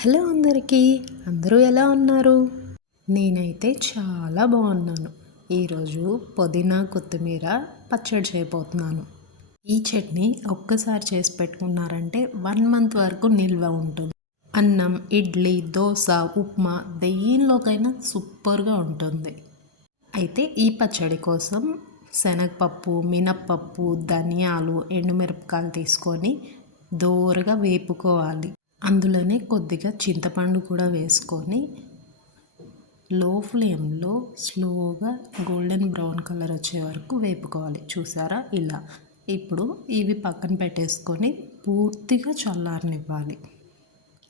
Hello అందరికీ, అందరూ ఎలా ఉన్నారు? నేనైతే చాలా బాగున్నాను. ఈరోజు పుదీనా కొత్తిమీర పచ్చడి చేయబోతున్నాను. ఈ చట్నీ ఒక్కసారి చేసి పెట్టుకున్నారంటే 1 మంత్ వరకు నిల్వ ఉంటుంది. అన్నం, ఇడ్లీ, దోశ, ఉప్మా దేనిలోకైనా సూపర్గా ఉంటుంది. అయితే ఈ పచ్చడి కోసం శనగపప్పు, మినప్పప్పు, ధనియాలు, ఎండుమిరపకాయలు తీసుకొని దోరగా వేపుకోవాలి. అందులోనే కొద్దిగా చింతపండు కూడా వేసుకొని లో ఫ్లేమ్లో స్లోగా గోల్డెన్ బ్రౌన్ కలర్ వచ్చే వరకు వేపుకోవాలి. చూసారా ఇలా. ఇప్పుడు ఇవి పక్కన పెట్టేసుకొని పూర్తిగా చల్లారనివ్వాలి.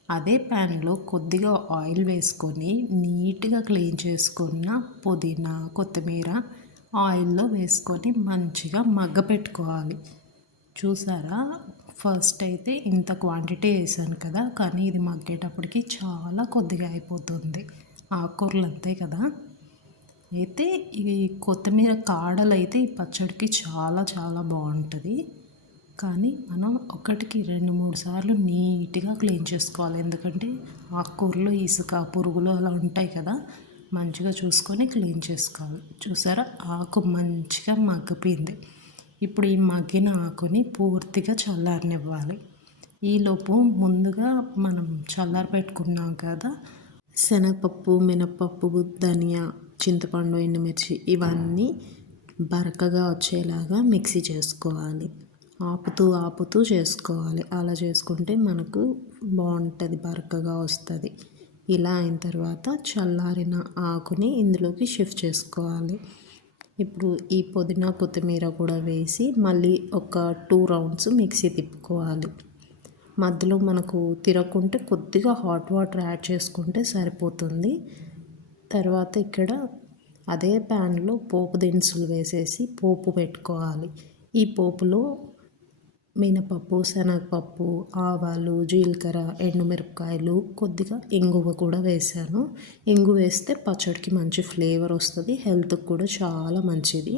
అదే ప్యాన్లో కొద్దిగా ఆయిల్ వేసుకొని నీట్గా క్లీన్ చేసుకున్న పుదీనా, కొత్తిమీర ఆయిల్లో వేసుకొని మంచిగా మగ్గపెట్టుకోవాలి. చూసారా, ఫస్ట్ అయితే ఇంత క్వాంటిటీ వేసాను కదా, కానీ ఇది మగ్గేటప్పటికి చాలా కొద్దిగా అయిపోతుంది. ఆకుకూరలు అంతే కదా. అయితే ఈ కొత్తిమీర కాడలు అయితే ఈ పచ్చడికి చాలా చాలా బాగుంటుంది. కానీ మనం ఒకటికి 2-3 సార్లు నీట్గా క్లీన్ చేసుకోవాలి. ఎందుకంటే ఆకుకూరలో ఇసుక, పురుగులు అలా ఉంటాయి కదా, మంచిగా చూసుకొని క్లీన్ చేసుకోవాలి. చూసారా, ఆకు మంచిగా మగ్గిపోయింది. ఇప్పుడు ఈ మగ్గిన ఆకుని పూర్తిగా చల్లారనివ్వాలి. ఈలోపు ముందుగా మనం చల్లారి పెట్టుకున్నాం కదా శనగపప్పు, మినప్పప్పు, ధనియా, చింతపండు, ఎండుమిర్చి ఇవన్నీ బరకగా వచ్చేలాగా మిక్సీ చేసుకోవాలి. ఆపుతూ ఆపుతూ చేసుకోవాలి. అలా చేసుకుంటే మనకు బాగుంటుంది, బరకగా వస్తుంది. ఇలా అయిన తర్వాత చల్లారిన ఆకుని ఇందులోకి షిఫ్ట్ చేసుకోవాలి. ఇప్పుడు ఈ పుదీనా, కొత్తిమీర కూడా వేసి మళ్ళీ ఒక 2 రౌండ్స్ మిక్సీ తిప్పుకోవాలి. మధ్యలో మనకు తిరగకుంటే కొద్దిగా హాట్ వాటర్ యాడ్ చేసుకుంటే సరిపోతుంది. తర్వాత ఇక్కడ అదే ప్యాన్లో పోపు దినుసులు వేసేసి పోపు పెట్టుకోవాలి. ఈ పోపులో మినపప్పు, శనగపప్పు, ఆవాలు, జీలకర్ర, ఎండుమిరపకాయలు, కొద్దిగా ఇంగువ కూడా వేసాను. ఇంగు వేస్తే పచ్చడికి మంచి ఫ్లేవర్ వస్తుంది, హెల్త్కి కూడా చాలా మంచిది.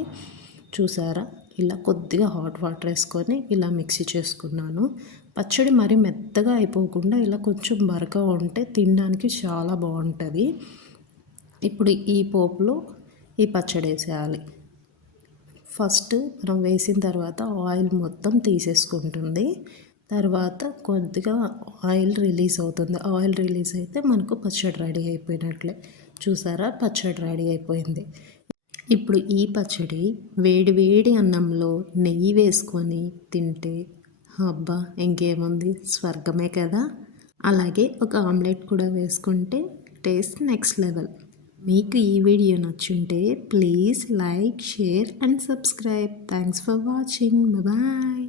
చూసారా, ఇలా కొద్దిగా హాట్ వాటర్ వేసుకొని ఇలా మిక్సీ చేసుకున్నాను. పచ్చడి మరి మెత్తగా అయిపోకుండా ఇలా కొంచెం బరకగా ఉంటే తినడానికి చాలా బాగుంటుంది. ఇప్పుడు ఈ పోపులో ఈ పచ్చడి వేసేయాలి. ఫస్ట్ మనం వేసిన తర్వాత ఆయిల్ మొత్తం తీసేసుకుంటుంది. తర్వాత కొద్దిగా ఆయిల్ రిలీజ్ అవుతుంది. ఆయిల్ రిలీజ్ అయితే మనకు పచ్చడి రెడీ అయిపోయినట్లే. చూసారా, పచ్చడి రెడీ అయిపోయింది. ఇప్పుడు ఈ పచ్చడి వేడి వేడి అన్నంలో నెయ్యి వేసుకొని తింటే అబ్బా ఇంకేముంది, స్వర్గమే కదా. అలాగే ఒక ఆమ్లెట్ కూడా వేసుకుంటే టేస్ట్ నెక్స్ట్ లెవెల్. మీకు ఈ వీడియో నచ్చుంటే please like, share and subscribe. Thanks for watching. Bye.